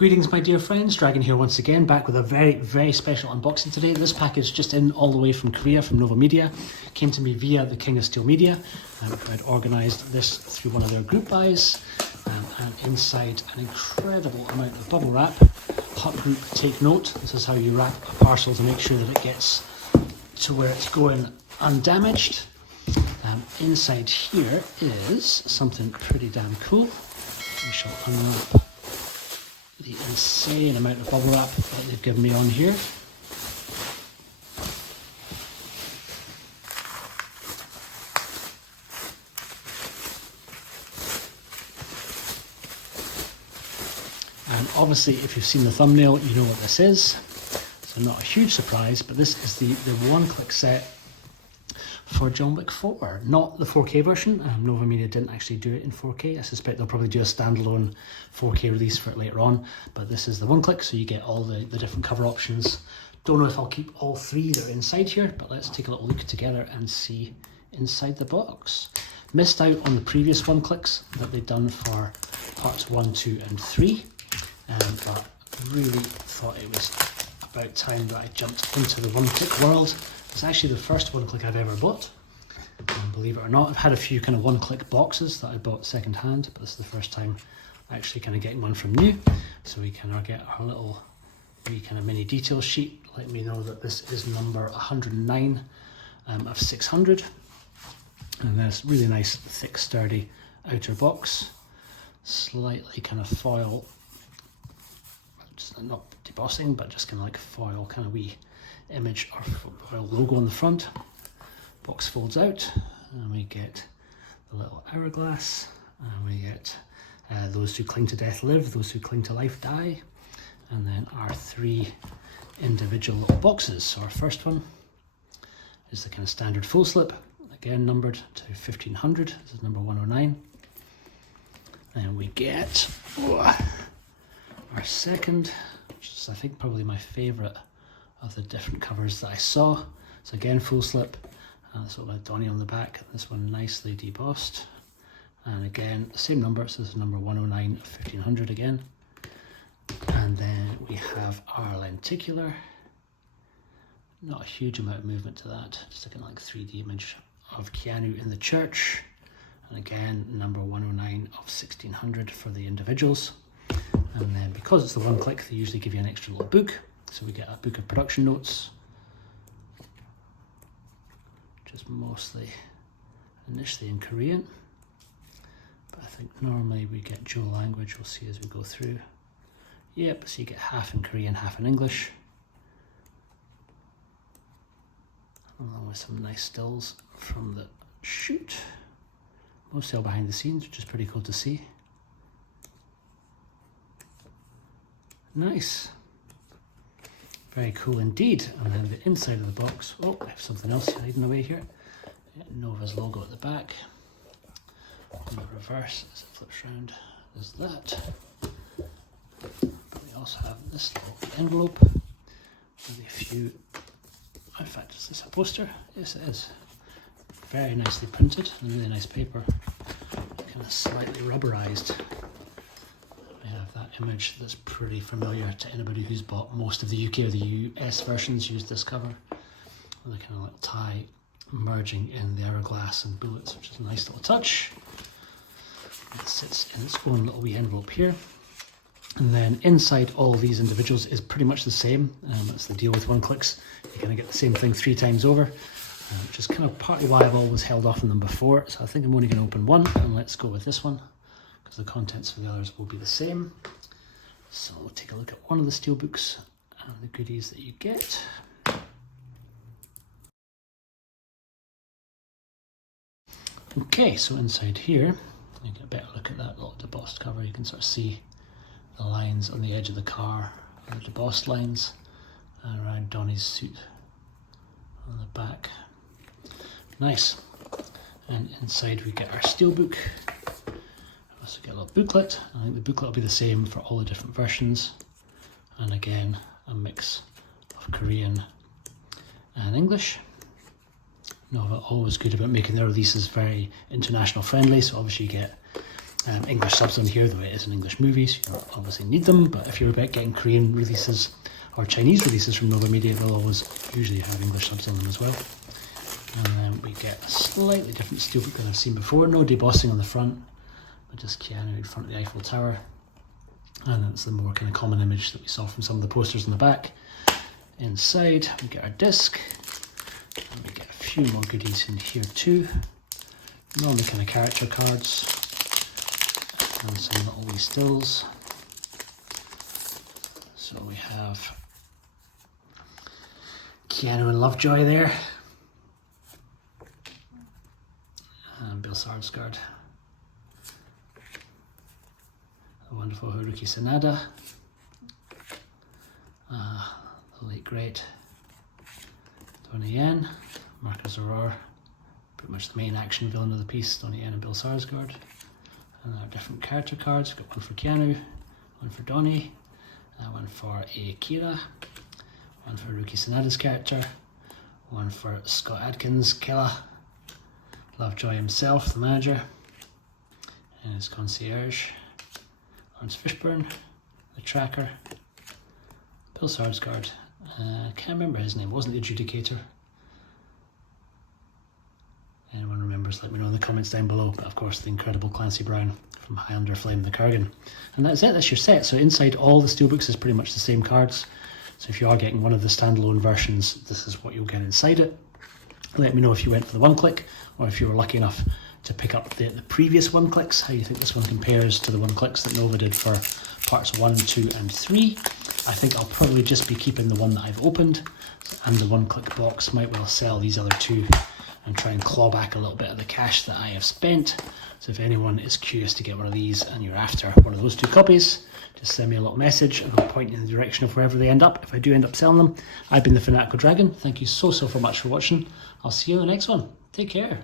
Greetings my dear friends, Dragon here once again, back with a very special unboxing today. This package just in all the way from Korea, from Nova Media, came to me via the King of Steel Media, who had organised this through one of their group buys, and inside an incredible amount of bubble wrap. Hut group, take note, this is how you wrap a parcel to make sure that it gets to where it's going undamaged. Inside here is something pretty damn cool. We shall unwrap the insane amount of bubble wrap that they've given me on here. And obviously if you've seen the thumbnail you know what this is, so not a huge surprise, but this is the one-click set for John Wick 4, not the 4K version. Nova Media didn't actually do it in 4K. I suspect they'll probably do a standalone 4K release for it later on, but this is the one click, so you get all the different cover options. Don't know if I'll keep all three that are inside here, but let's take a little look together and see inside the box. Missed out on the previous one clicks that they'd done for parts 1, 2 and 3, but really thought it was about time that I jumped into the one click world. It's actually the first one click I've ever bought, believe it or not. I've had a few kind of one click boxes that I bought second hand, but this is the first time actually kind of getting one from new. So we can get our little kind of mini detail sheet, let me know that this is number 109 of 600. And this really nice thick sturdy outer box, slightly kind of foil, just not debossing but just kind of like foil kind of wee image or logo on the front. Box folds out and we get the little hourglass, and we get those who cling to death live, those who cling to life die, and then our three individual little boxes. So our first one is the kind of standard full slip, again numbered to 1500, this is number 109. And we get our second, which is I think probably my favourite of the different covers that I saw. So again, full slip, sort of like Donnie on the back, this one nicely debossed. And again, the same number, so this is number 109 of 1500 again. And then we have our lenticular. Not a huge amount of movement to that, just a kind of like 3D image of Keanu in the church. And again, number 109 of 1600 for the individuals. And then because it's the one click, they usually give you an extra little book. So we get a book of production notes, which is mostly initially in Korean, but I think normally we get dual language, we'll see as we go through. Yep, so you get half in Korean, half in English, along with some nice stills from the shoot, mostly all behind the scenes, which is pretty cool to see. Nice. Very cool indeed. And then the inside of the box, oh, I have something else hiding away here. Nova's logo at the back. In the reverse, as it flips around, there's that. But we also have this little envelope with a few, in fact, is this a poster? Yes it is. Very nicely printed and really nice paper. Kind of slightly rubberized. We have that image that's pretty familiar to anybody who's bought most of the UK or the US versions, used this cover. With a kind of like tie merging in the hourglass and bullets, which is a nice little touch. It sits in its own little wee envelope here. And then inside all these individuals is pretty much the same. That's the deal with one clicks. You're going to get the same thing 3 times over, which is kind of partly why I've always held off on them before. So I think I'm only going to open one, and let's go with this one, because the contents for the others will be the same. So we'll take a look at one of the steelbooks and the goodies that you get. Okay, so inside here, you get a better look at that little debossed cover. You can sort of see the lines on the edge of the car, the debossed lines, and around Donnie's suit on the back. Nice. And inside we get our steelbook. So get a little booklet. I think the booklet will be the same for all the different versions, and again a mix of Korean and English. Nova always good about making their releases very international friendly, so obviously you get English subs on here, though it is an English movie, so you don't obviously need them, but if you're about getting Korean releases or Chinese releases from Nova Media, they'll always usually have English subs on them as well. And then we get a slightly different steelbook than I've seen before. No debossing on the front, but just Keanu in front of the Eiffel Tower. And that's the more kind of common image that we saw from some of the posters on the back. Inside, we get our disc, and we get a few more goodies in here too. Normally kind of character cards, and some little wee stills. So we have Keanu and Lovejoy there, and Bill Skarsgård, the wonderful Haruki Sanada, the late great Donnie Yen, Marcus Aurora, pretty much the main action villain of the piece, Donnie Yen and Bill Skarsgård. And our different character cards, got one for Keanu, one for Donnie, one for Akira, one for Haruki Sanada's character, one for Scott Adkins' Killa, Lovejoy himself, the manager, and his concierge, Lawrence Fishburne, the tracker, Bill Skarsgård, can't remember his name, wasn't the adjudicator. Anyone remembers, let me know in the comments down below. But of course, the incredible Clancy Brown from High Under Flame, the Kurgan. And that's it, that's your set. So inside all the steelbooks is pretty much the same cards. So if you are getting one of the standalone versions, this is what you'll get inside it. Let me know if you went for the one click, or if you were lucky enough to pick up the previous one clicks, how you think this one compares to the one clicks that Nova did for parts 1, 2 and 3. I think I'll probably just be keeping the one that I've opened, and the one click box. Might well sell these other two and try and claw back a little bit of the cash that I have spent. So if anyone is curious to get one of these and you're after one of those two copies, just send me a little message and I'll point you in the direction of wherever they end up, if I do end up selling them. I've been the Fanatical Dragon. Thank you so much for watching. I'll see you in the next one. Take care.